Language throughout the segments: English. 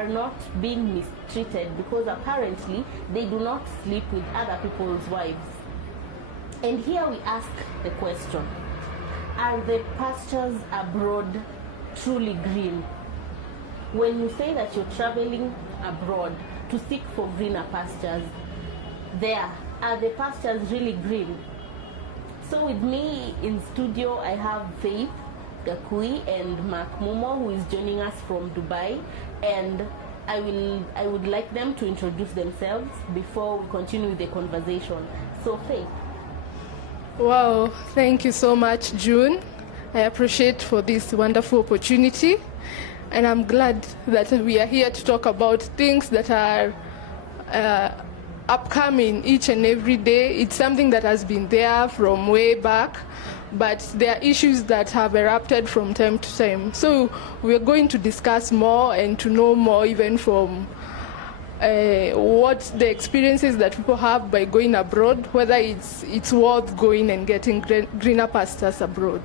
are not being mistreated because apparently they do not sleep with other people's wives. And here we ask the question, are the pastures abroad truly green? When you say that you're traveling abroad to seek for greener pastures, are the pastures really green? So with me in studio, I have Faith Gakui and Mark Mumo, who is joining us from Dubai, and I would like them to introduce themselves before we continue with the conversation. So Faith. Wow, thank you so much, June. I appreciate for this wonderful opportunity, and I'm glad that we are here to talk about things that are upcoming each and every day. It's something that has been there from way back, but there are issues that have erupted from time to time. So we're going to discuss more and to know more even from what the experiences that people have by going abroad, whether it's worth going and getting greener pastures abroad.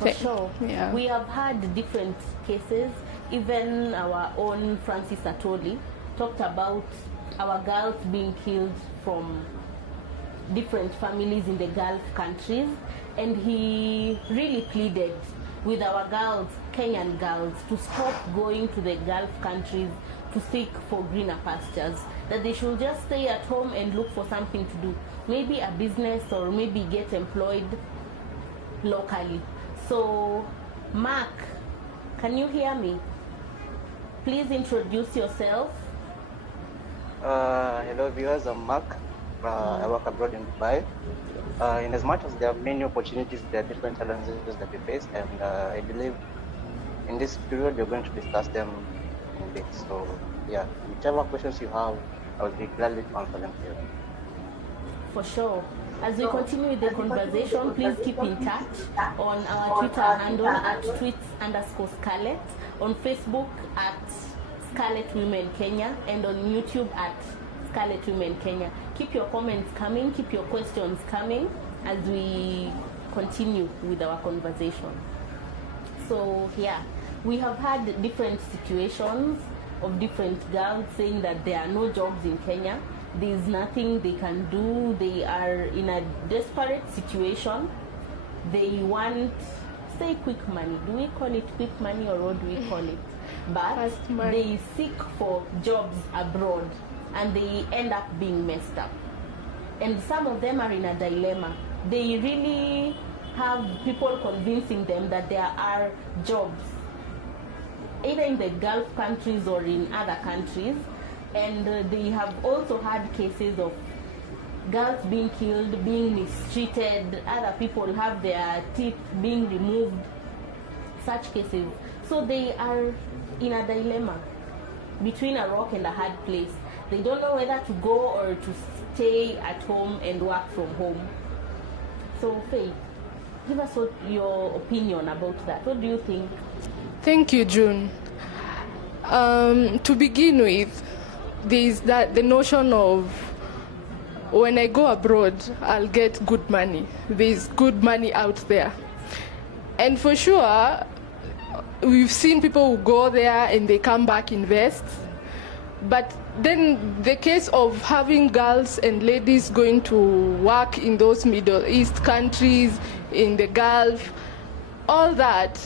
For sure. Yeah. We have had different cases. Even our own Francis Atoli talked about our girls being killed from different families in the Gulf countries, and he really pleaded with our girls, Kenyan girls, to stop going to the Gulf countries to seek for greener pastures, that they should just stay at home and look for something to do, maybe a business or maybe get employed locally. So Mark, can you hear me? Please introduce yourself. Hello viewers, I'm Mark. I work abroad in Dubai. In as much as there are many opportunities, there are different challenges that we face, and I believe in this period we're going to discuss them in a bit. So yeah, whichever questions you have, I will be gladly to answer them here. For sure. As we continue with the conversation, please keep in touch on our Twitter handle at tweets_Scarlet, on Facebook at Scarlet Women Kenya, and on YouTube at Scarlet Women Kenya. Keep your comments coming, keep your questions coming as we continue with our conversation. So yeah, we have had different situations of different girls saying that there are no jobs in Kenya. There is nothing they can do. They are in a desperate situation. They want, say, quick money. Do we call it quick money or what do we call it? But they seek for jobs abroad and they end up being messed up. And some of them are in a dilemma. They really have people convincing them that there are jobs either in the Gulf countries or in other countries. And they have also had cases of girls being killed, being mistreated, other people have their teeth being removed, such cases. So they are in a dilemma between a rock and a hard place. They don't know whether to go or to stay at home and work from home. So Faith, give us your opinion about that. What do you think? Thank you, June. To begin with, there's the notion of when I go abroad, I'll get good money. There's good money out there. And for sure, we've seen people who go there and they come back, invest. But then the case of having girls and ladies going to work in those Middle East countries, in the Gulf, all that,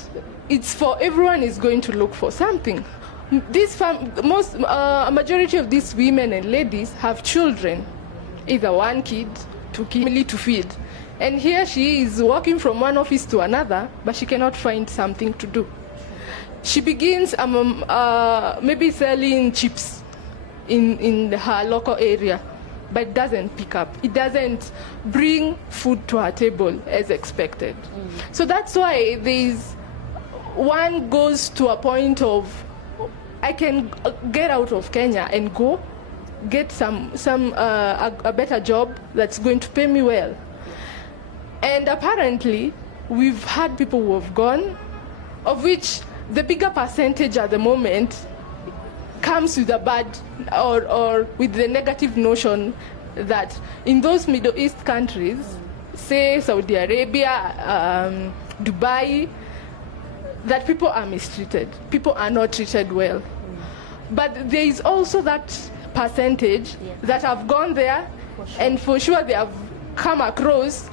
it's for everyone is going to look for something. A majority of these women and ladies have children, either one kid, two kids, to feed. And here she is walking from one office to another, but she cannot find something to do. She begins maybe selling chips in her local area, but it doesn't pick up. It doesn't bring food to her table as expected. So that's why one goes to a point of, I can get out of Kenya and go get a better job that's going to pay me well. And apparently, we've had people who have gone, of which the bigger percentage at the moment comes with a bad or with the negative notion that in those Middle East countries, say Saudi Arabia, Dubai, that people are mistreated. People are not treated well. But there is also that percentage that have gone there, and for sure they have come across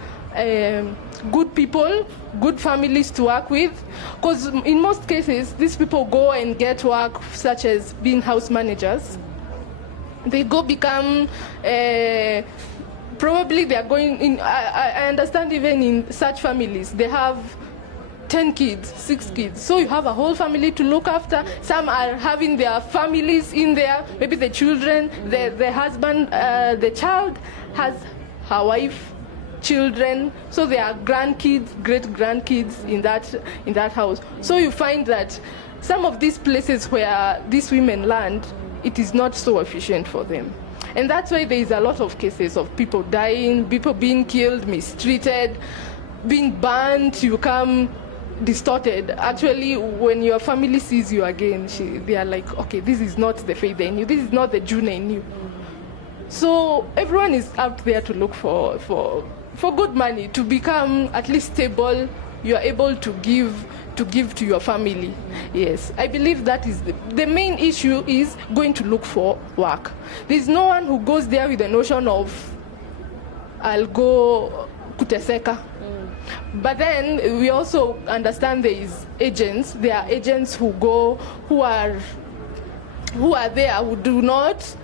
good people, good families to work with, because in most cases these people go and get work such as being house managers. They go become probably they are going in. I understand even in such families they have 10 kids, 6 kids. So you have a whole family to look after. Some are having their families in there, maybe the children, the husband, the child has her wife, children. So there are grandkids, great grandkids in that house. So you find that some of these places where these women land, it is not so efficient for them. And that's why there is a lot of cases of people dying, people being killed, mistreated, being burned. You come distorted. Actually, when your family sees you again, they are like, okay, this is not the faith I knew, this is not the June I knew. So everyone is out there to look for good money, to become at least stable. You are able to give to your family. Yes, I believe that is the main issue, is going to look for work. There's no one who goes there with the notion of, I'll go kuteseka. But then we also understand there is agents. There are agents who go, who are there, who do not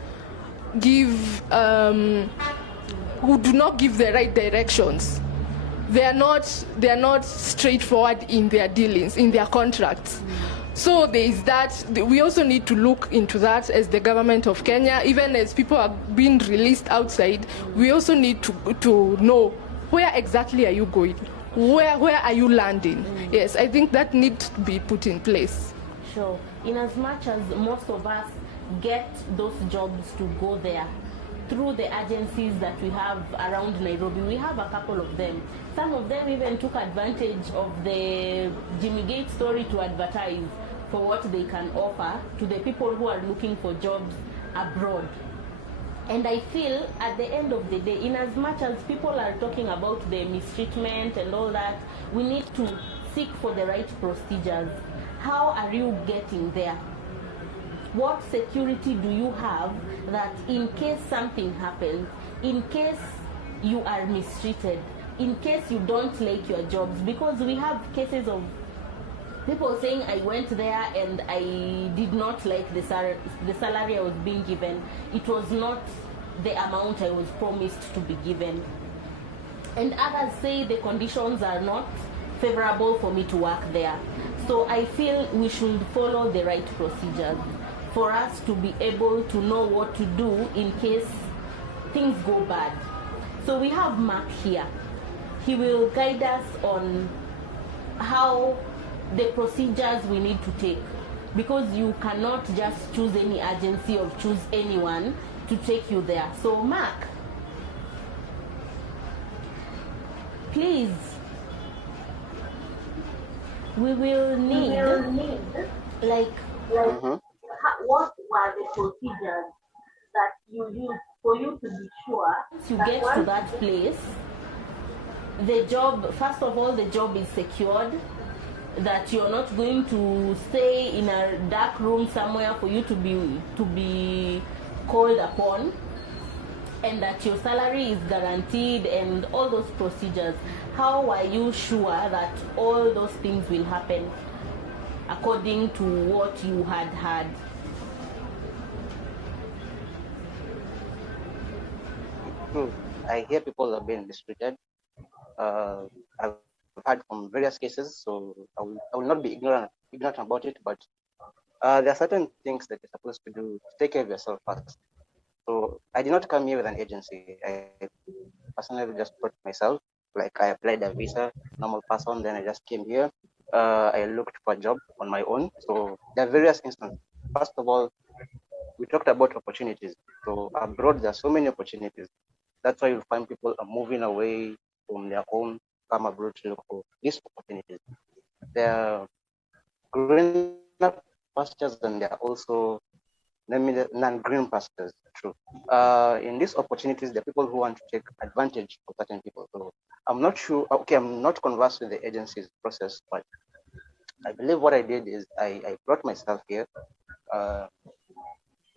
give the right directions. They are not straightforward in their dealings, in their contracts. So there is that. We also need to look into that as the government of Kenya. Even as people are being released outside, we also need to know, where exactly are you going? Where are you landing? Yes, I think that needs to be put in place. Sure. In as much as most of us get those jobs to go there through the agencies that we have around Nairobi, we have a couple of them. Some of them even took advantage of the Jimmy Gates story to advertise for what they can offer to the people who are looking for jobs abroad. And I feel at the end of the day, in as much as people are talking about the mistreatment and all that, we need to seek for the right procedures. How are you getting there? What security do you have that in case something happens, in case you are mistreated, in case you don't like your jobs? Because we have cases of people saying, I went there and I did not like the salary I was being given. It was not the amount I was promised to be given. And others say the conditions are not favorable for me to work there. So I feel we should follow the right procedures for us to be able to know what to do in case things go bad. So we have Mark here. He will guide us on how the procedures we need to take, because you cannot just choose any agency or choose anyone to take you there. So Mark, please, we will need like what were the procedures that you use for you to be sure once you get to that place, the job, first of all, the job is secured, that you're not going to stay in a dark room somewhere for you to be called upon, and that your salary is guaranteed, and all those procedures. How are you sure that all those things will happen according to what you had heard? True. I hear people are being mistreated. I've heard from various cases, so I will not be ignorant about it, but there are certain things that you're supposed to do to take care of yourself first. So I did not come here with an agency. I personally just brought myself. Like, I applied a visa, normal person, then I just came here. I looked for a job on my own. So there are various instances. First of all, we talked about opportunities. So abroad, there are so many opportunities. That's why you'll find people are moving away from their home, come abroad to look for these opportunities. There are green pastures, and there are also non-green pastures. True. In these opportunities, there are people who want to take advantage of certain people. So I'm not sure. Okay, I'm not conversed with the agency's process, but I believe what I did is I brought myself here.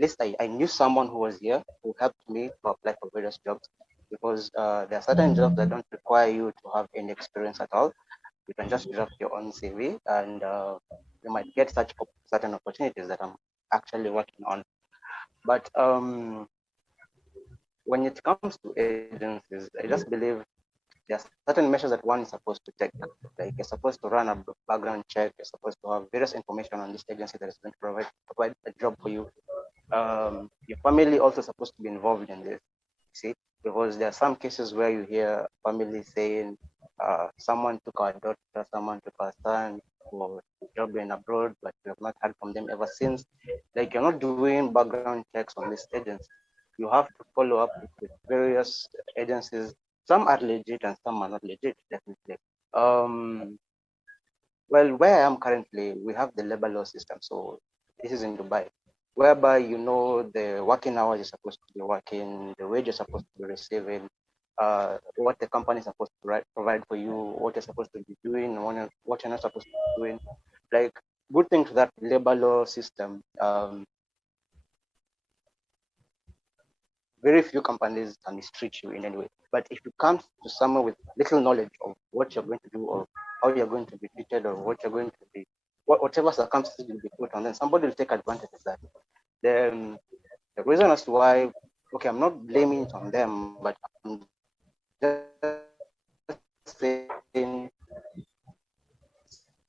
least I knew someone who was here who helped me to apply for various jobs, because there are certain jobs that don't require you to have any experience at all. You can just draft your own CV, and you might get such certain opportunities that I'm actually working on. But when it comes to agencies, I just believe there are certain measures that one is supposed to take. Like you're supposed to run a background check. You're supposed to have various information on this agency that is going to provide a job for you. Your family also supposed to be involved in this. See, because there are some cases where you hear families saying, someone took our daughter, someone took our son for job in abroad, but we have not heard from them ever since. Like you're not doing background checks on this agency. You have to follow up with various agencies. Some are legit and some are not legit, definitely. Um, well, where I am currently, we have the labor law system. So this is in Dubai, whereby you know the working hours you're supposed to be working, the wage you're supposed to be receiving, what the company is supposed to provide for you, what you're supposed to be doing, what you're not supposed to be doing. Like, good thing to that labor law system. Very few companies can mistreat you in any way. But if you come to someone with little knowledge of what you're going to do, or how you're going to be treated, or what you're going to be, whatever circumstances will be put on, then somebody will take advantage of that. The reason as to why, okay, I'm not blaming it on them, but I'm just saying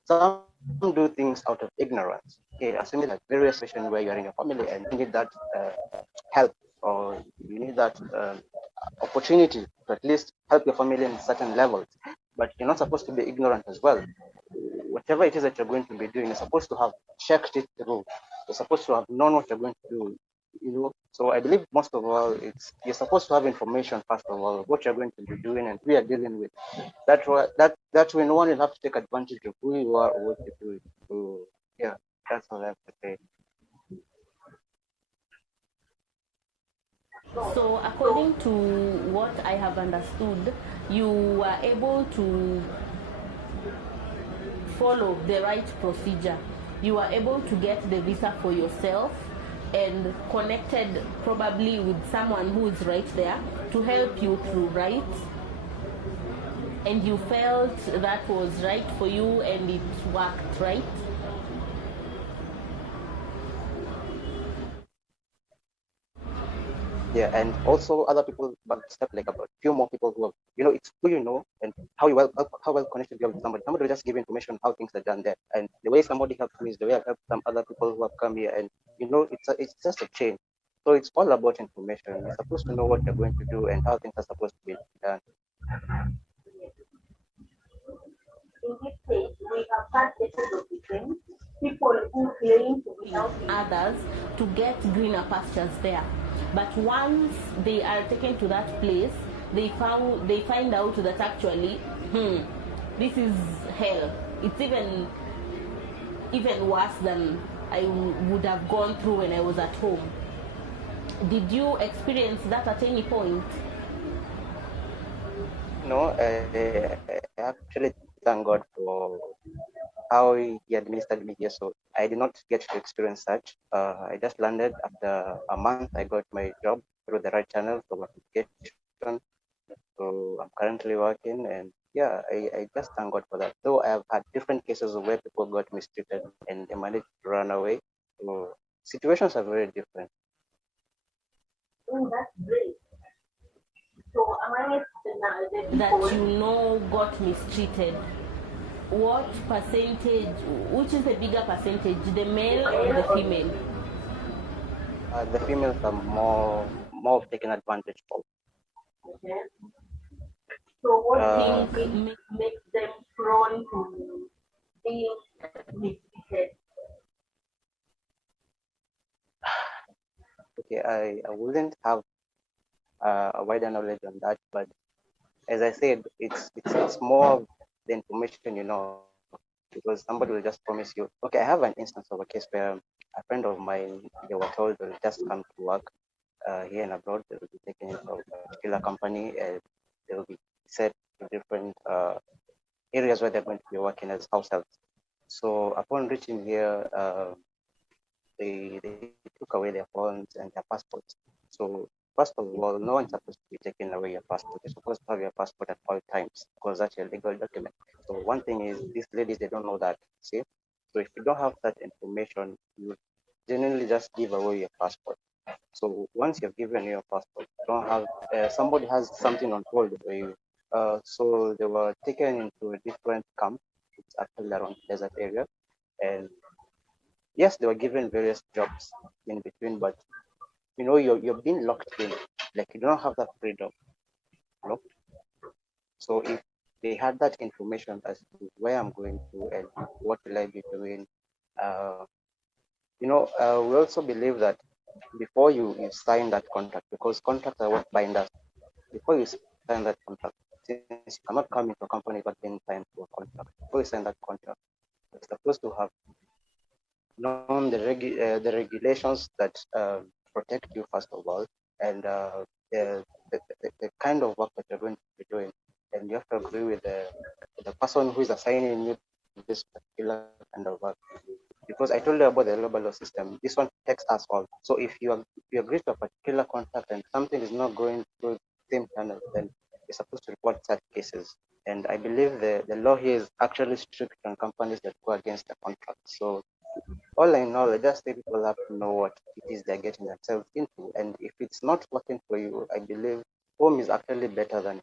some do things out of ignorance. Okay, assuming that various situations where you're in your family and you need that help, or you need that opportunity to at least help your family in certain levels, but you're not supposed to be ignorant as well. Whatever it is that you're going to be doing, you're supposed to have checked it through. You're supposed to have known what you're going to do. So I believe most of all, it's you're supposed to have information first of all, what you're going to be doing and who you're dealing with. That way no one will have to take advantage of who you are or what you're doing. So yeah, that's all I have to say. So, according to what I have understood, you were able to follow the right procedure. You were able to get the visa for yourself and connected probably with someone who is right there to help you through, right? And you felt that was right for you and it worked, right? Yeah, and also other people, but step like about few more people who have, it's who you know and how well connected you are with somebody. Somebody will just give information how things are done there, and the way somebody helped me is the way I've helped some other people who have come here, and it's just a chain. So it's all about information. You're supposed to know what you're going to do and how things are supposed to be done. In this case, we have had cases of defense, people who claim to be helping Others to get greener pastures there. But once they are taken to that place, they find out that actually, this is hell. It's even worse than I would have gone through when I was at home. Did you experience that at any point? No, I actually thank God for how He administered me here. So I did not get to experience such. I just landed after a month. I got my job through the right channel for application. So I'm currently working, and yeah, I just thank God for that. Though I have had different cases of where people got mistreated and they managed to run away. So situations are very different. Oh, that's great. So among the That people, you know got mistreated. What percentage, which is the bigger percentage, the male or the female? The females are more taken advantage of. okay. So what do Uh, you think makes them prone to being mistreated? okay, I wouldn't have a wider knowledge on that, but as I said, it's more of the information because somebody will just promise you. Okay, I have an instance of a case where a friend of mine, they were told they'll just come to work here and abroad. They will be taken into a particular company, and they will be set to different areas where they're going to be working as house helps. So upon reaching here, they took away their phones and their passports. So first of all, no one's supposed to be taking away your passport. You're supposed to have your passport at all times because that's your legal document. So one thing is these ladies, they don't know that. See? So if you don't have that information, you genuinely just give away your passport. So once you've given your passport, you don't have somebody has something on hold for you. So they were taken into a different camp. It's actually around the desert area, and yes, they were given various jobs in between, but you're being locked in. Like you don't have that freedom. Locked. So if they had that information as to where I'm going to and what will I be doing, uh, we also believe that before you sign that contract, because contracts are what bind us, before you sign that contract, since you cannot come into a company without being signed to a contract, before you sign that contract, you're supposed to have known the regulations that protect you first of all, and the kind of work that you're going to be doing, and you have to agree with the person who is assigning you to this particular kind of work. Because I told you about the global law system, this one protects us all. So if you agree to a particular contract and something is not going through the same channel, then you're supposed to report such cases. And I believe the law here is actually strict on companies that go against the contract. So all I know, I just say people have to know what it is they're getting themselves into. And if it's not working for you, I believe home is actually better than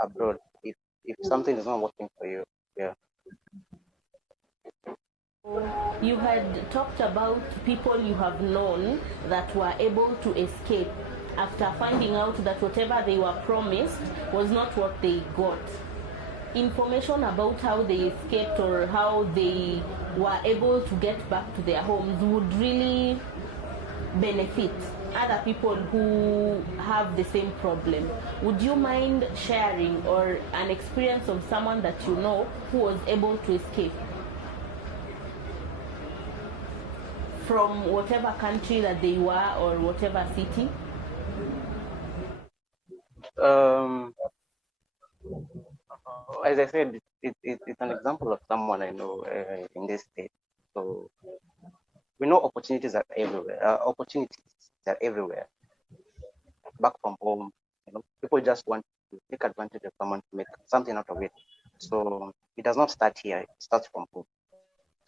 abroad. If something is not working for you, yeah. You had talked about people you have known that were able to escape after finding out that whatever they were promised was not what they got. Information about how they escaped or how they were able to get back to their homes would really benefit other people who have the same problem. Would you mind sharing or an experience of someone that you know who was able to escape from whatever country that they were or whatever city? As I said, it's an example of someone I know in this state. So we know opportunities are everywhere. Opportunities are everywhere. Back from home, people just want to take advantage of someone to make something out of it. So it does not start here; it starts from home.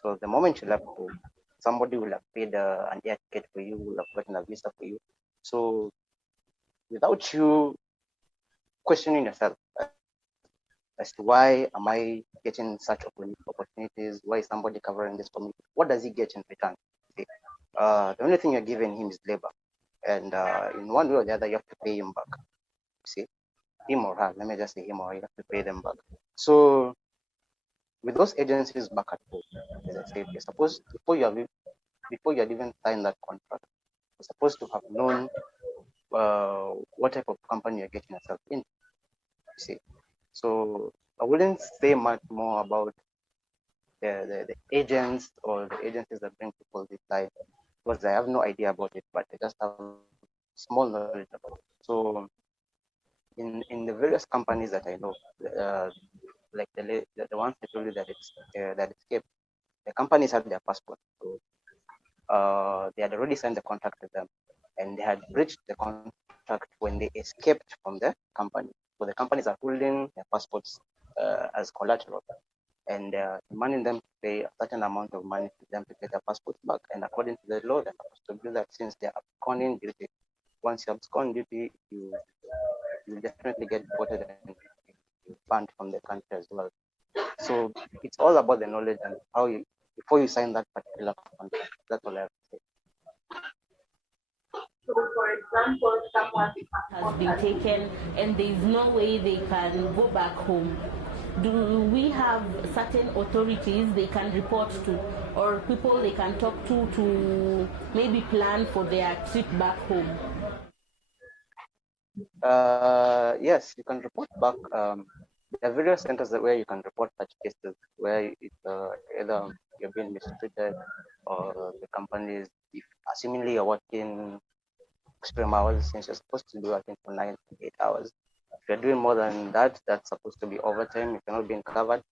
So the moment you left home, somebody will have paid an air ticket for you, will have gotten a visa for you. So without you questioning yourself as to why am I getting such opportunities? Why is somebody covering this for me? What does he get in return? Okay. The only thing you're giving him is labor, and in one way or the other, you have to pay him back. See, him or her. Let me just say him or her. You have to pay them back. So with those agencies back at home, as I said, you're supposed before you had even signed that contract, you're supposed to have known what type of company you're getting yourself in. See, so I wouldn't say much more about the agents or the agencies that bring people this life because I have no idea about it, but I just have small knowledge about it. So in the various companies that I know, like the ones I told you that escaped, the companies had their passport, so they had already signed the contract with them, and they had breached the contract when they escaped from the company. So the companies are holding their passports as collateral, and demanding them to pay a certain amount of money to them to get their passports back. And according to the law, they're supposed to do that since they're absconding duty. Once you abscond duty, you definitely get deported and banned from the country as well. So it's all about the knowledge and how you before you sign that particular contract. That's all I have to say. So, for example, someone Has been taken and there is no way they can go back home. Do we have certain authorities they can report to or people they can talk to maybe plan for their trip back home? Yes, you can report back. There are various centers where you can report such cases where it's either you're being mistreated or the companies, if assumingly you're working extreme hours since you're supposed to be working for 9 to 8 hours. If you're doing more than that, that's supposed to be overtime if you're not being covered.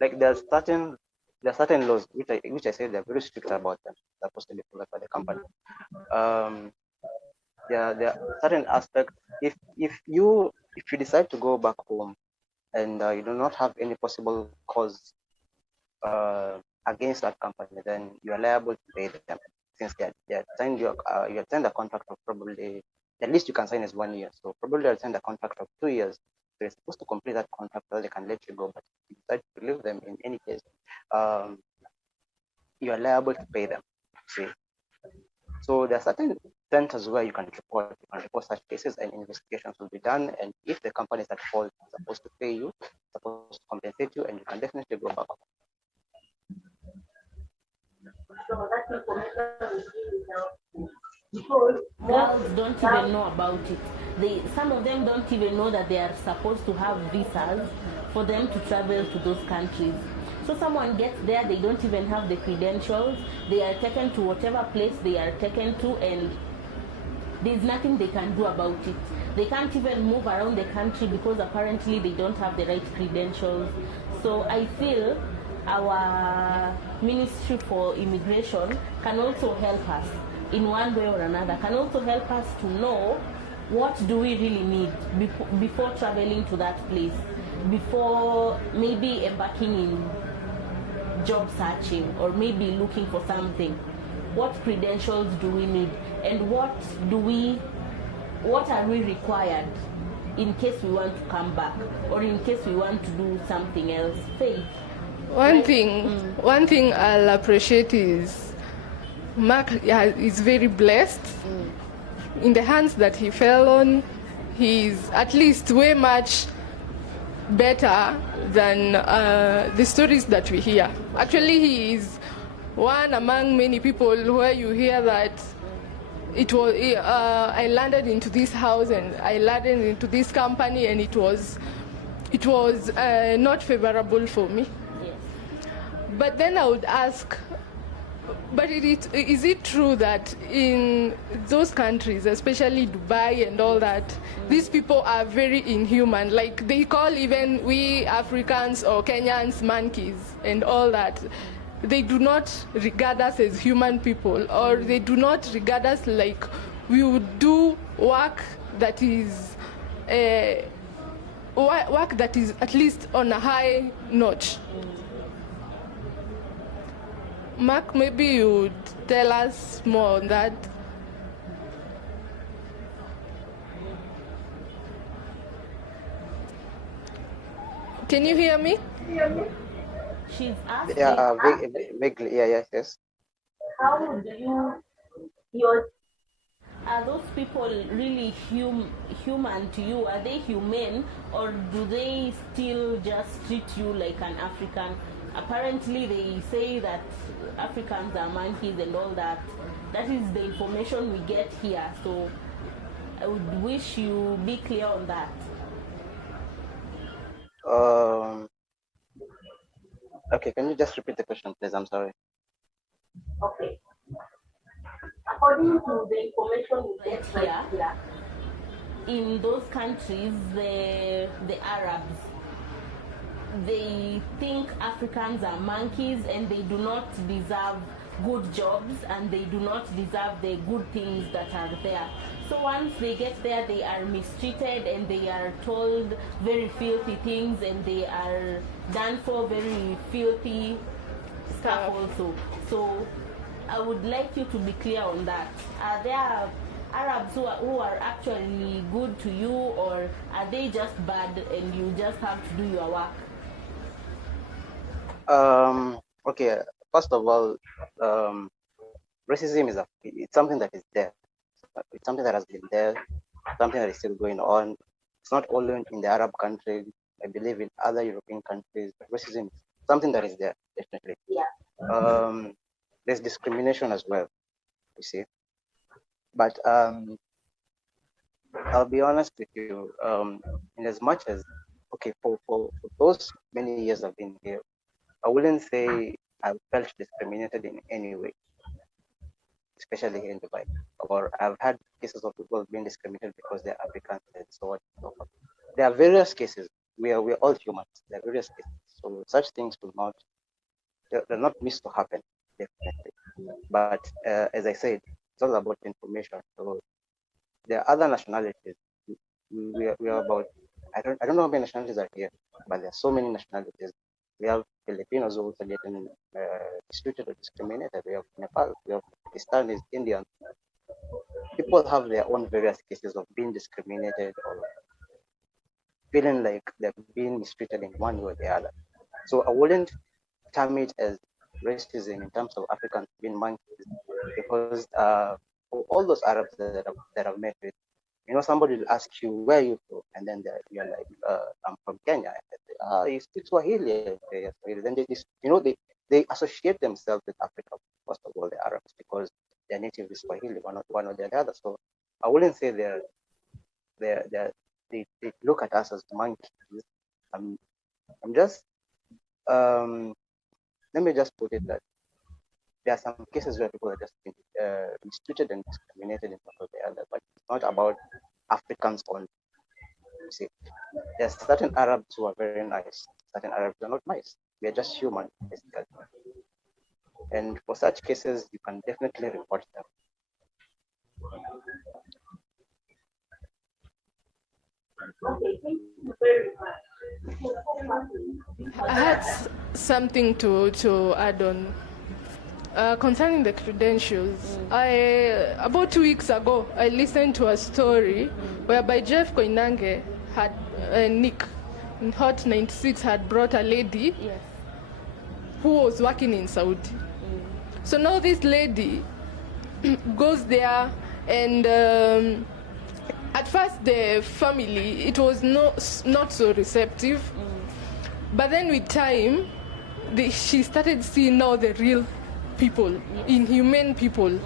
Like there's certain there are certain laws which I say they're very strict about them, supposed to be followed by the company. There are certain aspects. If you decide to go back home and you do not have any possible cause against that company, then you are liable to pay them, since they had signed you had signed a contract of probably, at least you can sign as 1 year. So probably you signed a contract of 2 years. So you're supposed to complete that contract so they can let you go. But if you decide to leave them in any case, um, you are liable to pay them. See, so there are certain centers where you can report such cases, and investigations will be done. And if the company is at fault, it's supposed to pay you, supposed to compensate you, and you can definitely go back. So that information is really helpful because Girls don't even know about it. Some of them don't even know that they are supposed to have visas for them to travel to those countries. So someone gets there, they don't even have the credentials. They are taken to whatever place they are taken to, and there's nothing they can do about it. They can't even move around the country because apparently they don't have the right credentials. So I feel our Ministry for Immigration can also help us in one way or another, can also help us to know what do we really need before traveling to that place, before maybe embarking in job searching or maybe looking for something. What credentials do we need, and what are we required in case we want to come back or in case we want to do something else? Faith. One thing I'll appreciate is Mark is very blessed. In the hands that he fell on, he's at least way much better than the stories that we hear. Actually, he is one among many people where you hear that it was I landed into this house and I landed into this company and it was not favorable for me. Yes. But then I would ask, but is it true that in those countries, especially Dubai and all that, these people are very inhuman? Like they call even we Africans or Kenyans monkeys and all that. They do not regard us as human people, or they do not regard us like we would do work that is at least on a high notch. Mark, maybe you would tell us more on that. Can you hear me? She's asking. Yeah, vaguely. Yeah, yes. how do your Are those people really human to you? Are they humane, or do they still just treat you like an African? Apparently, they say that Africans are monkeys and all that. That is the information we get here. So I would wish you be clear on that. Okay, can you just repeat the question, please? I'm sorry. okay. According to the information you get Here. here, In those countries, the Arabs, they think Africans are monkeys and they do not deserve good jobs and they do not deserve the good things that are there. So once they get there, they are mistreated and they are told very filthy things and they are done for very filthy stuff also. So I would like you to be clear on that. Are there Arabs who are actually good to you, or are they just bad and you just have to do your work? Okay. First of all, racism it's something that is there. It's something that has been there. Something that is still going on. It's not only in the Arab countries. I believe in other European countries. Racism is something that is there, definitely. yeah. There's discrimination as well. You see, but I'll be honest with you. In as much as for those many years I've been here, I wouldn't say I've felt discriminated in any way, especially here in Dubai. Or I've had cases of people being discriminated because they're Africans and so on and so forth. There are various cases. We're all humans. There are various cases. So such things will not they're not missed to happen, definitely. But as I said, it's all about information. So there are other nationalities. We are about, I don't know how many nationalities are here, but there are so many nationalities. We have Filipinos who are getting mistreated or discriminated. We have Nepal, we have Pakistanis, Indians. People have their own various cases of being discriminated or feeling like they're being mistreated in one way or the other. So I wouldn't term it as racism in terms of Africans being monkeys, because for all those Arabs that I've met with, you know, somebody will ask you, where are you from? And then you're like, I'm from Kenya. And they say, you speak Swahili. Okay, yes, Swahili. Then they associate themselves with Africa, first of all, the Arabs, because their native is Swahili, one or the other. So I wouldn't say they look at us as monkeys. I'm just, let me just put it that there are some cases where people are just mistreated and discriminated in one or the other, but it's not about Africans only. You see, there's certain Arabs who are very nice, certain Arabs who are not nice. We are just human, basically. And for such cases, you can definitely report them. Okay, thank you very much. I had something to add on. Concerning the credentials, about 2 weeks ago, I listened to a story whereby Jeff Koinange had, Nick in Hot 96 had brought a lady who was working in Saudi. So now this lady goes there, and at first the family, it was not so receptive, but then with time, she started seeing now the real people, inhumane people.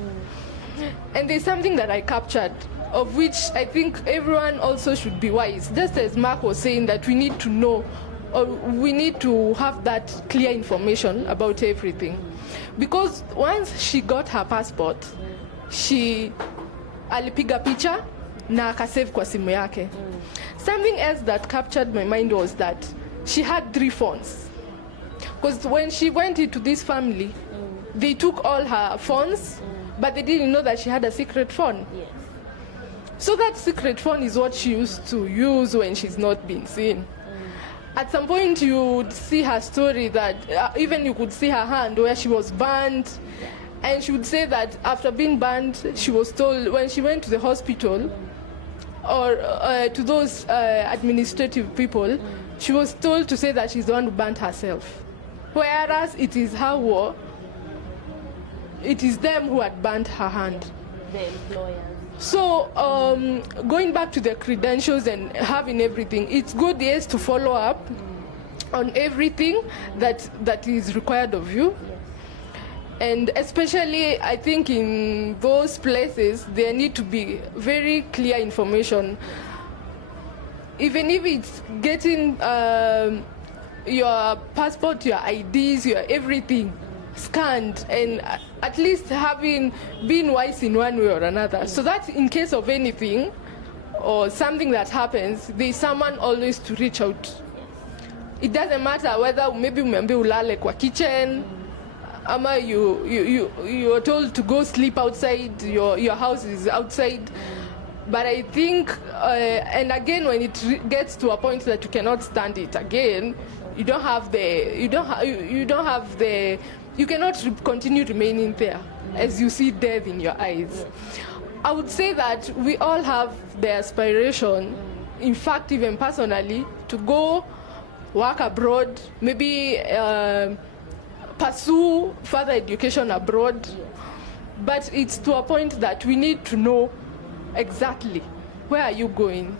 And there's something that I captured, of which I think everyone also should be wise. Just as Mark was saying, that we need to know, or we need to have that clear information about everything. Because once she got her passport, she alipiga picha na akasave kwa simu yake. Something else that captured my mind was that she had 3 phones. Because when she went into this family, they took all her phones, but they didn't know that she had a secret phone. Yes. So that secret phone is what she used to use when she's not being seen. At some point, you would see her story that even you could see her hand where she was burned. And she would say that after being burned, she was told when she went to the hospital or to those administrative people, she was told to say that she's the one who burned herself. Whereas it is her war, it is them who had burnt her hand. The employers. So going back to the credentials and having everything, it's good, yes, to follow up on everything that is required of you. Yes. And especially, I think in those places, there need to be very clear information. Even if it's getting your passport, your IDs, your everything scanned, and at least having been wise in one way or another, so that in case of anything or something that happens, there's someone always to reach out. It doesn't matter whether maybe umembe ulale kwa kitchen, ama you're told to go sleep outside, your house is outside. But I think, and again, when it gets to a point that you cannot stand it again, you cannot continue remaining there as you see death in your eyes. I would say that we all have the aspiration, in fact, even personally, to go work abroad, maybe pursue further education abroad. But it's to a point that we need to know exactly where are you going,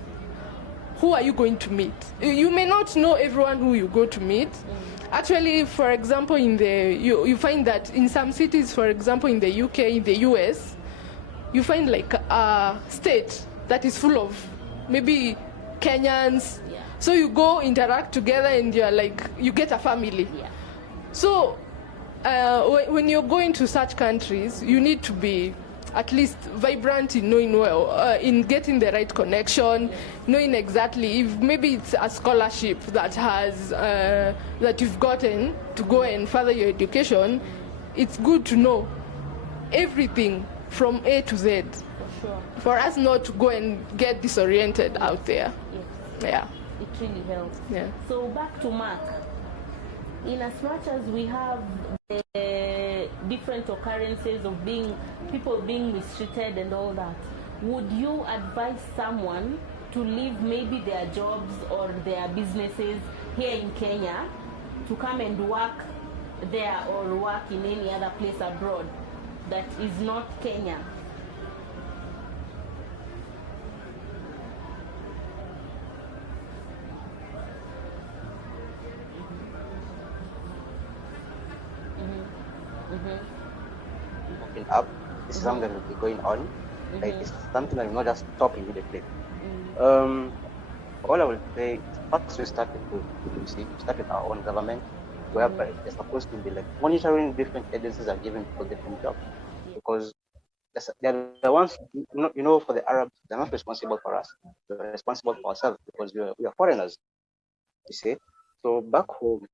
who are you going to meet. You may not know everyone who you go to meet. Actually, for example, you find that in some cities, for example, in the UK, in the US, you find like a state that is full of maybe Kenyans. Yeah. So you go interact together and you're like, you get a family. Yeah. So when you're going to such countries, you need to be at least vibrant in knowing well, in getting the right connection, knowing exactly if maybe it's a scholarship that has that you've gotten to go and further your education. It's good to know everything from A to Z. For sure. For us not to go and get disoriented out there. Yes. Yeah. It really helps. Yeah. So back to Mark. In as much as we have the different occurrences of people being mistreated and all that, would you advise someone to leave maybe their jobs or their businesses here in Kenya to come and work there or work in any other place abroad that is not Kenya? Open up. This is something that will be going on. Like, it's something that will not just stop immediately. All I will say is first we start with our own government, whereby they're supposed to be like monitoring different agencies are giving people different jobs, because they're the ones, for the Arabs, they're not responsible for us. We're responsible for ourselves because we are foreigners, you see. So back home,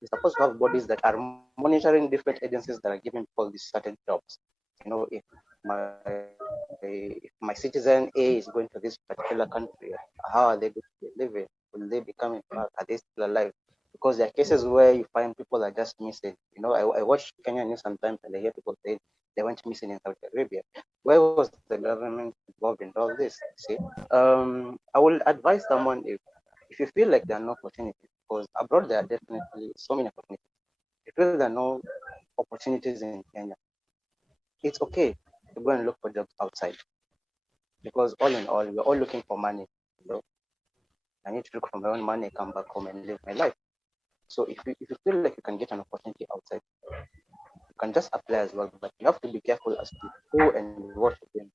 we're supposed to have bodies that are monitoring different agencies that are giving people these certain jobs. If my citizen A is going to this particular country, how are they going to be living? Will they be coming back? Are they still alive? Because there are cases where you find people are just missing. I watch Kenyan news sometimes and I hear people say they went missing in Saudi Arabia. Where was the government involved in all this? See, I will advise someone, if you feel like there are no opportunities, because abroad there are definitely so many opportunities. If you feel there are no opportunities in Kenya, it's okay to go and look for jobs outside, because all in all, we're all looking for money. I need to look for my own money, come back home and live my life. So if you feel like you can get an opportunity outside, you can just apply as well, but you have to be careful as to who and what you're doing.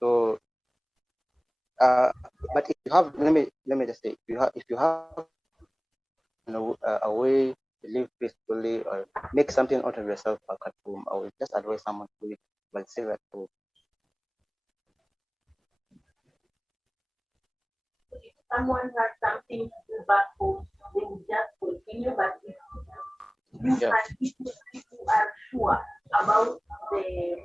So, but if you have, let me just say, if you have a way to live peacefully or make something out of yourself back at home, I would just advise someone to do it while still at home. If someone has something to do back home, they will just continue. But if you are sure about the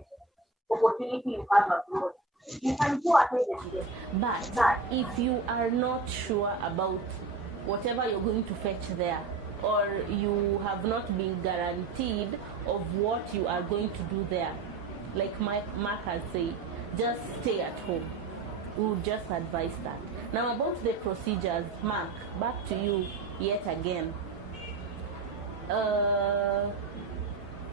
opportunity you have abroad, you can go ahead and get. But if you are not sure about whatever you're going to fetch there, or you have not been guaranteed of what you are going to do there, like Mark has said, just stay at home. We would just advise that. Now about the procedures, Mark, back to you yet again.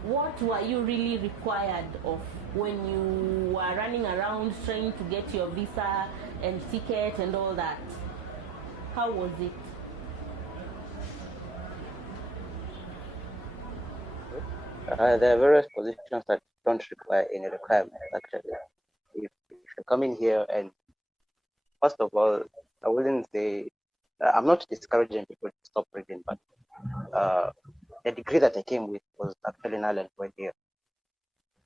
What were you really required of when you were running around trying to get your visa and ticket and all that? How was it? There are various positions that don't require any requirements, actually. If you're coming here, and first of all, I wouldn't say, I'm not discouraging people to stop reading, but the degree that I came with was actually null and void here.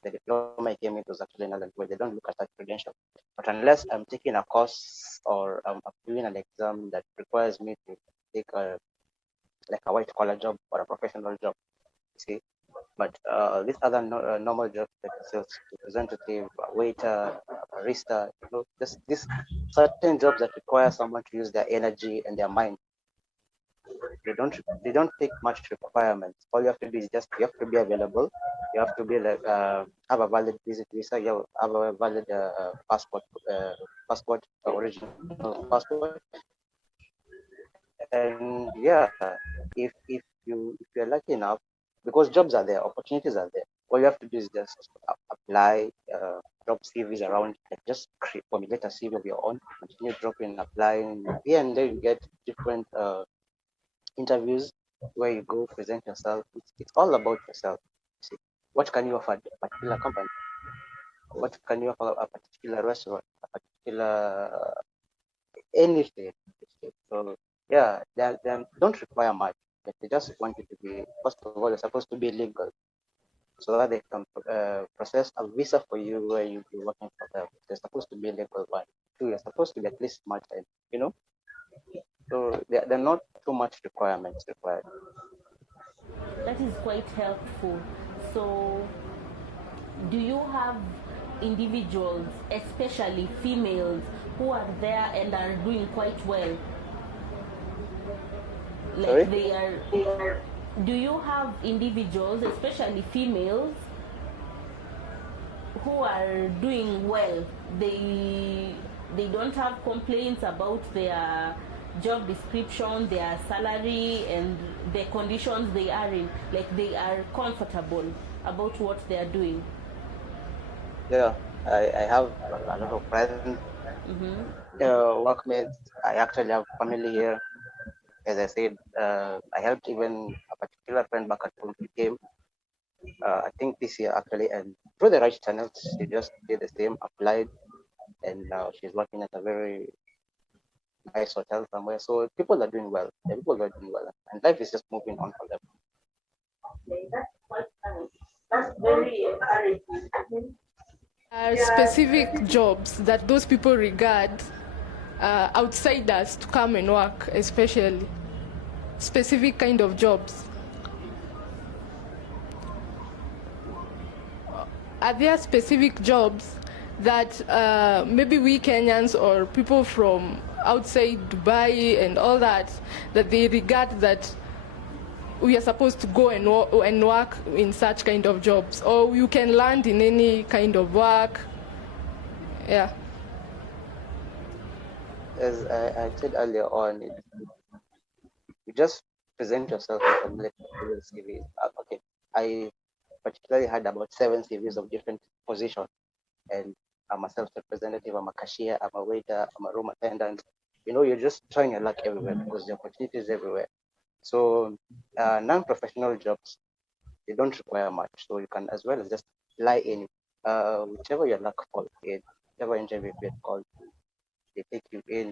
The diploma I came with was actually null and void. They don't look at that credential. But unless I'm taking a course or I'm doing an exam that requires me to take a white collar job or a professional job, you see. But these other normal jobs like sales representative, waiter, barista, just these certain jobs that require someone to use their energy and their mind, they don't take much requirements. All you have to do is you have to be available. You have to be like have a valid visit visa. You have a valid passport, original passport. And yeah, if you're lucky enough, because jobs are there, opportunities are there. All you have to do is just apply, drop CVs around, and just formulate a CV of your own. Continue dropping, applying. Here and there, you get different interviews where you go present yourself. It's all about yourself. See, what can you offer a particular company? What can you offer a particular restaurant? A particular anything. So yeah, they don't require much. They just want you to be, first of all, you're supposed to be legal. so that they can process a visa for you where you'll be working for them. They're supposed to be level 1. 2, you're supposed to be at least smart, you know. So they're not too much requirements required. That is quite helpful. So, do you have individuals, especially females, who are there and are doing quite well? Like Sorry? they are. Do you have individuals, especially females, who are doing well? They don't have complaints about their job description, their salary, and the conditions they are in. Like they are comfortable about what they are doing. Yeah, I have a lot of friends, workmates. I actually have family here. As I said, I helped even a particular friend back at home. He came, I think this year actually, and through the right channels, she just did the same, applied, and now she's working at a very nice hotel somewhere. So people are doing well. The people are doing well, and life is just moving on for them. Okay, that's quite nice. That's very encouraging. Are specific jobs that those people regard outsiders to come and work, especially specific kind of jobs. Are there specific jobs that maybe we Kenyans or people from outside Dubai and all that, that they regard that we are supposed to go and work in such kind of jobs, or you can land in any kind of work? Yeah. As I said earlier on, you just present yourself with a multiple CVs. Okay, I particularly had about 7 CVs of different positions, and I'm a sales representative, I'm a cashier, I'm a waiter, I'm a room attendant. You know, you're just trying your luck everywhere because the opportunity is everywhere. So non-professional jobs, they don't require much. So you can as well as just lie in whichever your luck falls in, whichever interview you get called, they take you in,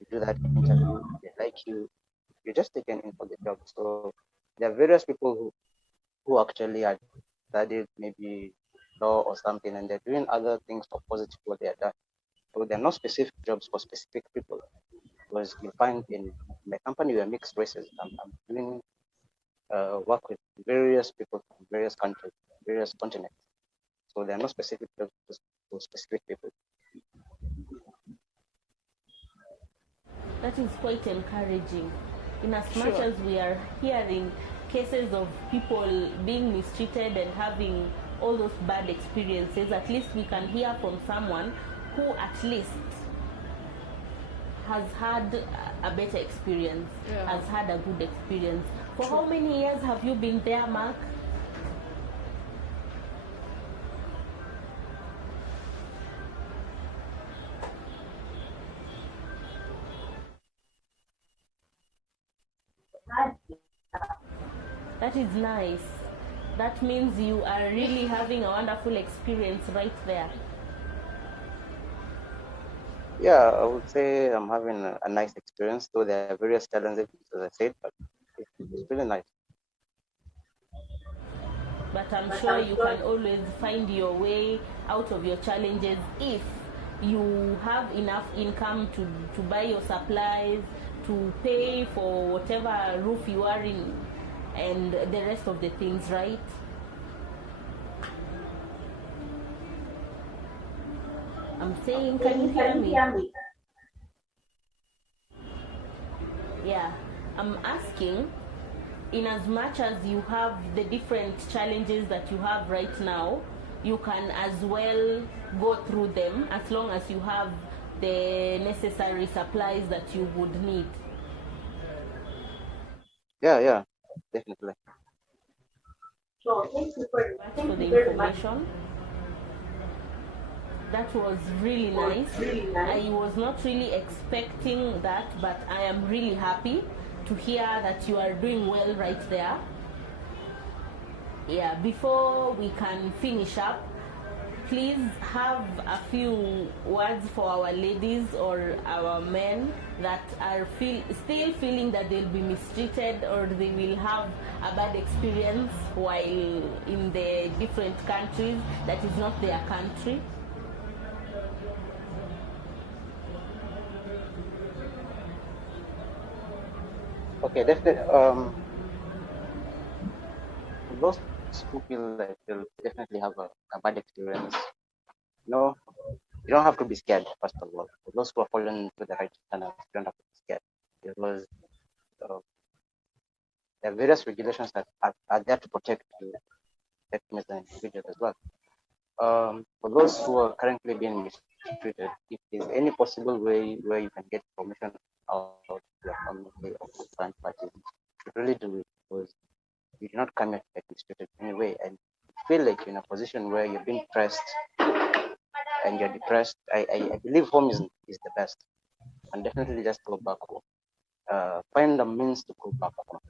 you do that interview, they like you, you're just taken in for the job. So there are various people who actually had studied maybe law or something, and they're doing other things for positive what they are done. So there are not specific jobs for specific people. Because you find in my company we are mixed races. I'm doing work with various people from various countries, various continents. So there are no specific jobs for specific people. That is quite encouraging. In as much as we are hearing cases of people being mistreated and having all those bad experiences, at least we can hear from someone who at least has had a better experience, has had a good experience. For how many years have you been there, Mark? That is nice. That means you are really having a wonderful experience right there. Yeah, I would say I'm having a nice experience. Though there are various challenges, as I said, but it's really nice. But I'm sure you can always find your way out of your challenges if you have enough income to buy your supplies, to pay for whatever roof you are in, and the rest of the things, right? I'm saying, can you hear me? Yeah, I'm asking, in as much as you have the different challenges that you have right now, you can as well go through them as long as you have the necessary supplies that you would need. Yeah, definitely. So thank you very much For the information. That was really nice. I was not really expecting that, but I am really happy to hear that you are doing well right there. Yeah, before we can finish up, please have a few words for our ladies or our men that are still feeling that they'll be mistreated or they will have a bad experience while in the different countries that is not their country? Okay, definitely. Those who feel like they'll definitely have a bad experience, no, you don't have to be scared, first of all. For those who are falling into the right channel, you don't have to be scared. Because there are various regulations that are there to protect you, protect me as an individual as well. For those who are currently being mistreated, if there's any possible way where you can get information out of your family or friend parties, you really do it, because you do not come here to get mistreated anyway, and feel like you're in a position where you're being pressed and you're depressed. I believe home is the best, and definitely just go back home. Find a means to go back home.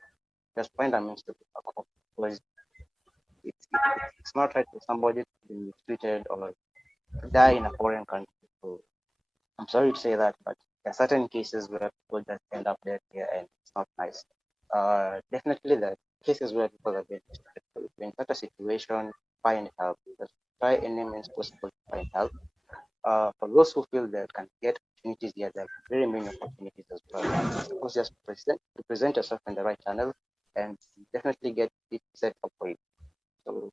Just find a means to go back home, because it's not right for somebody to be mistreated or to die in a foreign country. So I'm sorry to say that, but there are certain cases where people just end up dead here, and it's not nice. Definitely there are cases where people have been mistreated. So if you're in such a situation, find help. Just try any means possible to find help. For those who feel they can get opportunities here, there are very many opportunities as well. Suppose just present yourself in the right channel and definitely get it set up for you. So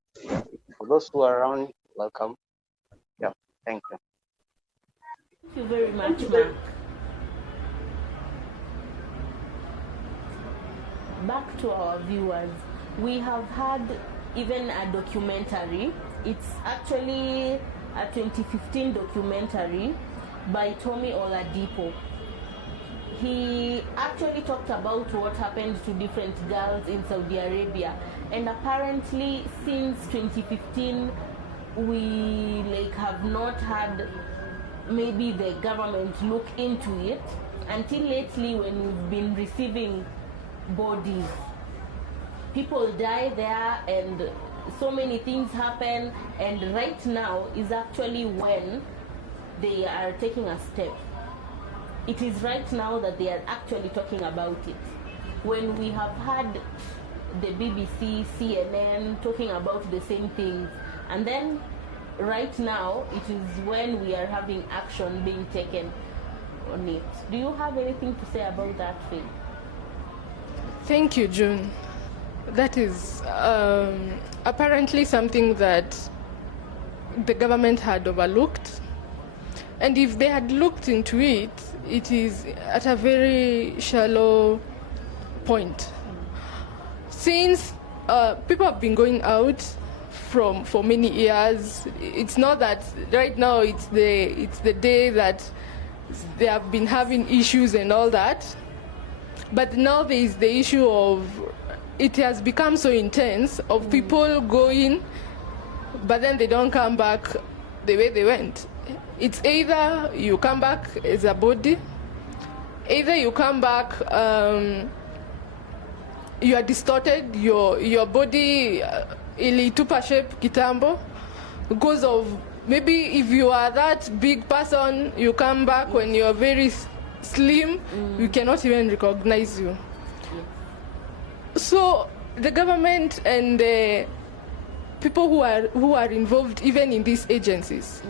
for those who are around, welcome. Yeah, thank you. Thank you very much, Mark. Back to our viewers, we have had even a documentary. It's actually a 2015 documentary by Tommy Oladipo. He actually talked about what happened to different girls in Saudi Arabia, and apparently since 2015 we have not had maybe the government look into it until lately, when we've been receiving bodies. People die there and so many things happen, and right now is actually when they are taking a step. It is right now that they are actually talking about it. When we have had the BBC, CNN talking about the same things, and then right now it is when we are having action being taken on it. Do you have anything to say about that, Faye? Thank you, June. That is apparently something that the government had overlooked. And if they had looked into it, it is at a very shallow point. Since people have been going out for many years, it's not that right now it's the day that they have been having issues and all that. But now there is the issue of it has become so intense of people going, but then they don't come back the way they went. It's either you come back as a body, either you come back, you are distorted, your body ilitupa shape kitambo, because of maybe if you are that big person, you come back when you're very slim, we cannot even recognize you. So the government and the people who are involved even in these agencies,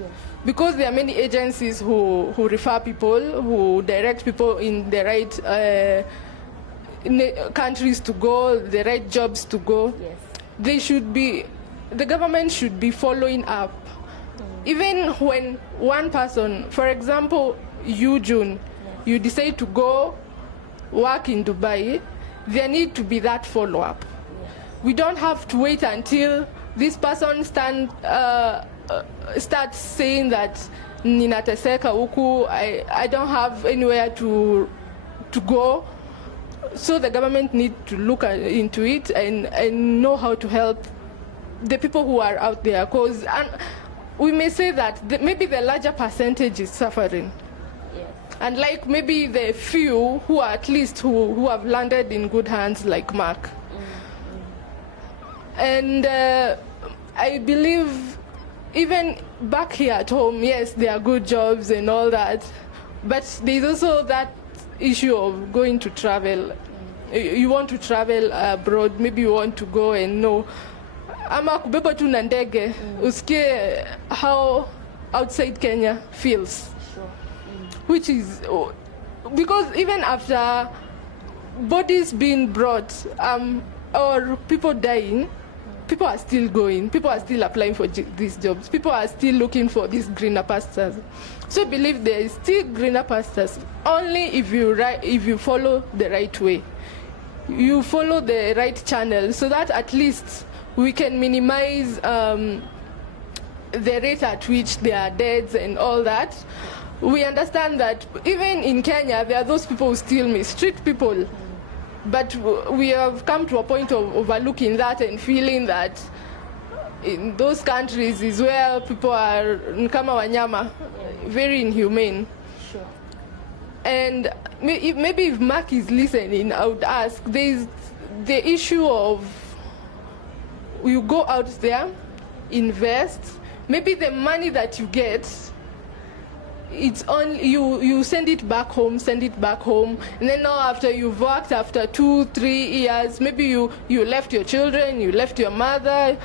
because there are many agencies who refer people, who direct people in the right countries to go, the right jobs to go, the government should be following up. Even when one person, for example, you, June, you decide to go work in Dubai, there need to be that follow-up. We don't have to wait until this person starts saying that ninateseka huku, I don't have anywhere to go. So the government need to look into it and know how to help the people who are out there. Because we may say that maybe the larger percentage is suffering. And like maybe the few who are at least who have landed in good hands, like Mark. And I believe even back here at home, yes, there are good jobs and all that, but there's also that issue of going to travel. You want to travel abroad, maybe you want to go and know ama kubeba tu na ndege usikie how outside Kenya feels. Sure. Which is because even after bodies being brought or people dying, people are still going, people are still applying for these jobs, people are still looking for these greener pastures. So I believe there is still greener pastures only if you follow the right way, you follow the right channel, so that at least we can minimize the rate at which there are deaths and all that. We understand that even in Kenya there are those people who still mistreat people, but we have come to a point of overlooking that and feeling that in those countries is where people are kama wanyama, very inhumane. Sure. And maybe if Mark is listening, I would ask, there's the issue of you go out there, invest, maybe the money that you get, it's only you send it back home, and then now after you've worked, after 2-3 years, maybe you left your children, you left your mother,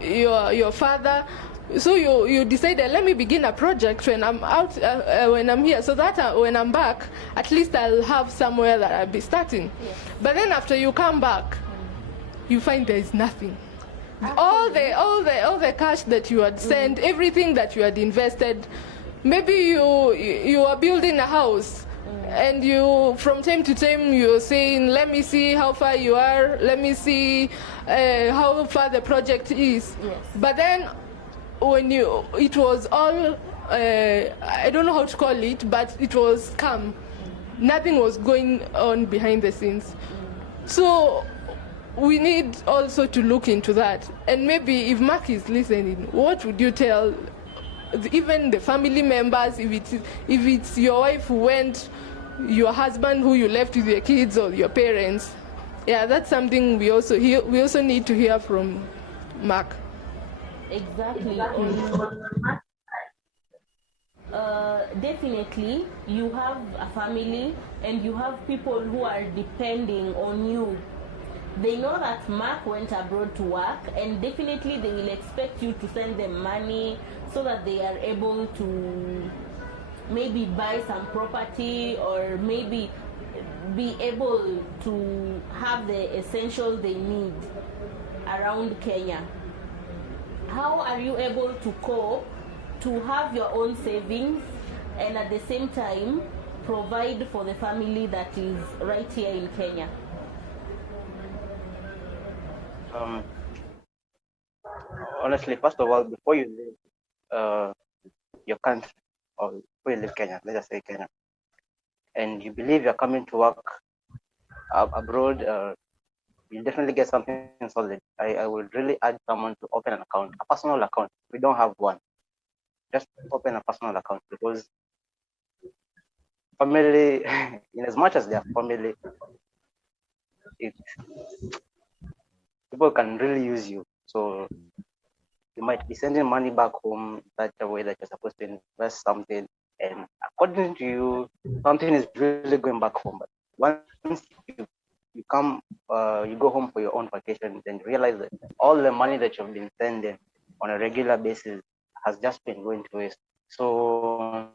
your father, so you decided, let me begin a project when I'm out, when I'm here, so that when I'm back, at least I'll have somewhere that I'll be starting. Yes. But then after you come back, you find there is nothing. All the cash that you had sent, everything that you had invested, maybe you are building a house, and you from time to time you're saying, let me see how far you are, let me see how far the project is. Yes. But then when it was all I don't know how to call it, but it was calm. Nothing was going on behind the scenes. So we need also to look into that. And maybe if Mark is listening, what would you tell even the family members, if it's your wife who went, your husband who you left with your kids, or your parents? Yeah, that's something we also need to hear from Mark. Exactly. Definitely, you have a family and you have people who are depending on you. They know that Mark went abroad to work, and definitely they will expect you to send them money so that they are able to maybe buy some property, or maybe be able to have the essentials they need around Kenya. How are you able to cope to have your own savings and at the same time provide for the family that is right here in Kenya? Honestly, first of all, before you leave your country, or before you leave Kenya, let's just say Kenya, and you believe you're coming to work abroad, you definitely get something solid. I would really urge someone to open an account, a personal account. We don't have one. Just open a personal account, because family, in as much as they are family, people can really use you. So you might be sending money back home such a way that you're supposed to invest something, and according to you, something is really going back home. But once you come, you go home for your own vacation, then you realize that all the money that you've been sending on a regular basis has just been going to waste. So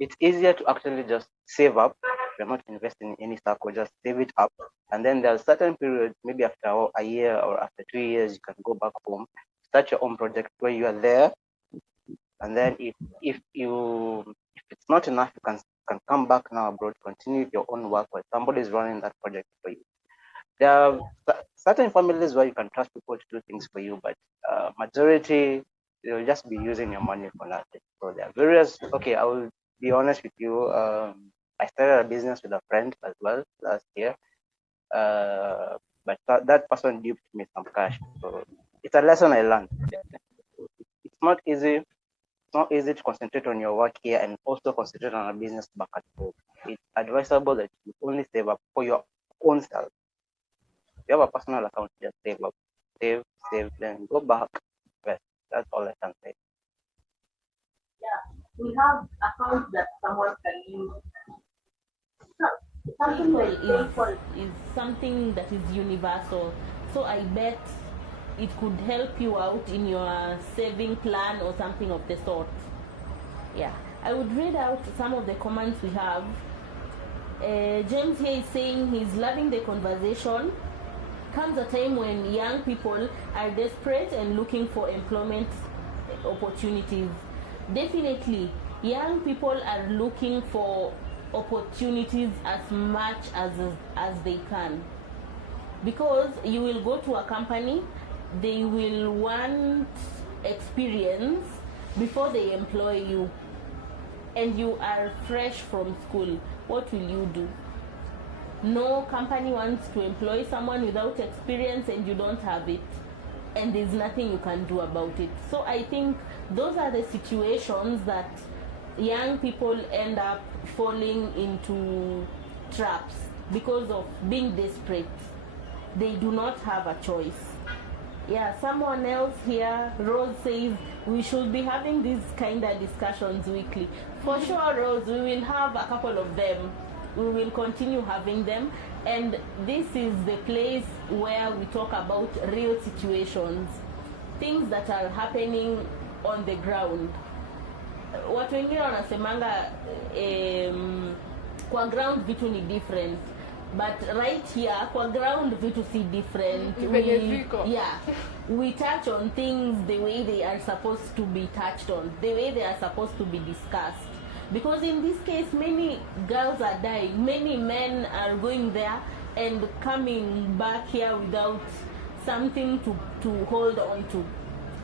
it's easier to actually just save up. You're not investing in any stock, or just save it up. And then there's certain periods, maybe after a year or after 2 years, you can go back home, start your own project where you are there. And then if it's not enough, you can come back now abroad, continue your own work while somebody is running that project for you. There are certain families where you can trust people to do things for you, but majority, they'll just be using your money for nothing. So there are various, okay, I will be honest with you. I started a business with a friend as well last year, but that person gave me some cash. So it's a lesson I learned. It's not easy. It's not easy to concentrate on your work here and also concentrate on a business back at home. It's advisable that you only save up for your own self. If you have a personal account, just save up, save, then go back, invest. That's all I can say. Yeah, we have accounts that someone can use. Something like PayPal. Is something that is universal. So I bet it could help you out in your saving plan or something of the sort. Yeah, I would read out some of the comments we have. James here is saying he's loving the conversation. Comes a time when young people are desperate and looking for employment opportunities. Definitely, young people are looking for opportunities as much as they can, because you will go to a company, they will want experience before they employ you, and you are fresh from school. What will you do? No company wants to employ someone without experience, and you don't have it, and there's nothing you can do about it. So I think those are the situations that young people end up falling into traps because of being desperate. They do not have a choice. Yeah, someone else here, Rose, says we should be having these kind of discussions weekly. For sure, Rose, we will have a couple of them. We will continue having them, and this is the place where we talk about real situations, things that are happening on the ground. Watu wengine wanasemanga kwa ground vitu ni different, but right here kwa ground vitu si different. We touch on things the way they are supposed to be touched on, the way they are supposed to be discussed. Because in this case, many girls are dying, many men are going there and coming back here without something to hold on to.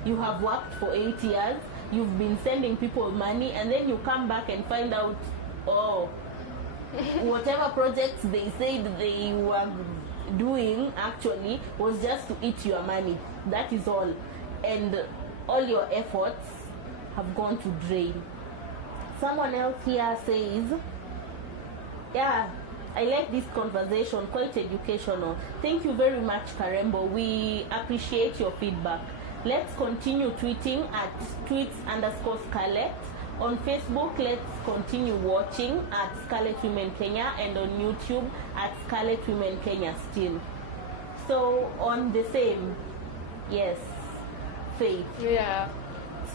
You have worked for 8 years, you've been sending people money, and then you come back and find out, oh, whatever projects they said they were doing actually was just to eat your money. That is all. And all your efforts have gone to drain. Someone else here says, yeah, I like this conversation, quite educational. Thank you very much, Karembo. We appreciate your feedback. Let's continue tweeting at tweets_Scarlet. On Facebook, let's continue watching at Scarlet Women Kenya, and on YouTube at Scarlet Women Kenya still. So on the same, yes, Faith. Yeah.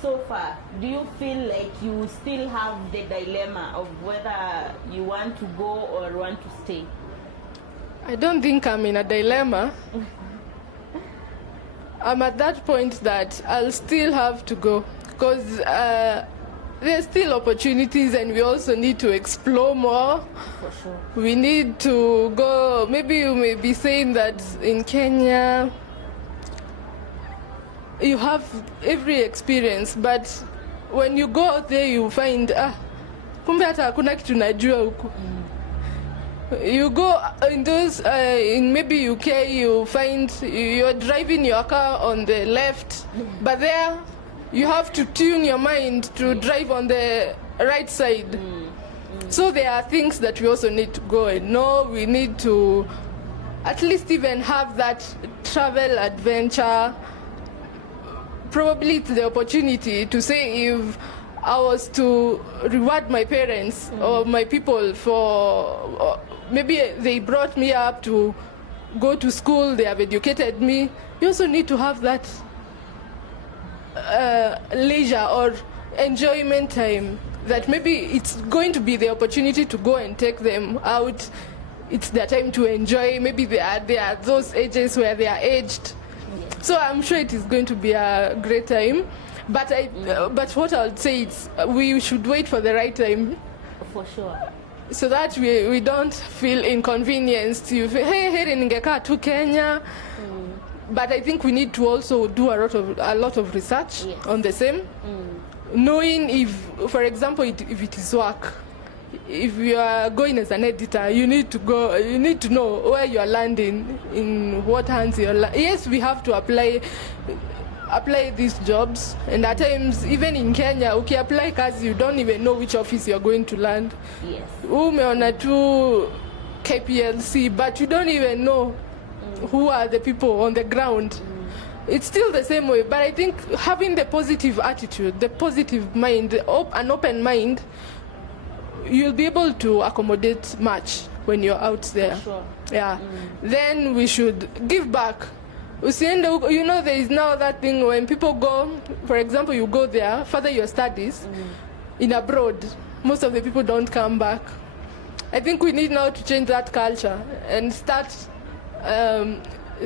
So far, do you feel like you still have the dilemma of whether you want to go or want to stay? I don't think I'm in a dilemma. I'm at that point that I'll still have to go, because there's still opportunities, and we also need to explore more. For sure. We need to go. Maybe you may be saying that in Kenya you have every experience, but when you go out there you find kumbe hata hakuna kitu najua huku. You go in those in maybe UK, you find you're driving your car on the left, but there you have to tune your mind to drive on the right side. So there are things that we also need to go and know. We need to at least even have that travel adventure. Probably it's the opportunity to say, if I was to reward my parents or my people for maybe they brought me up to go to school, they have educated me, you also need to have that leisure or enjoyment time, that maybe it's going to be the opportunity to go and take them out. It's their time to enjoy. Maybe they are those ages where they are aged. So I'm sure it is going to be a great time. But but what I would say is we should wait for the right time. For sure. So that we don't feel inconvenienced. You feel, hey, ningekaa tu Kenya. But I think we need to also do a lot of research on the same. Knowing if, for example, if it is work. If you are going as an editor, you need to know where you are landing, in what hands you are. Yes, we have to apply these jobs, and at times, even in Kenya, apply kazi, you don't even know which office you are going to land. Yes. Umeona tu KPLC, but you don't even know who are the people on the ground. it's still the same way. But I think having the positive attitude, the positive mind, an open mind, you'll be able to accommodate much when you're out there. For sure. Yeah. Then we should give back. You know, there is now that thing when people go, for example, you go there, further your studies in abroad. Most of the people don't come back. I think we need now to change that culture and start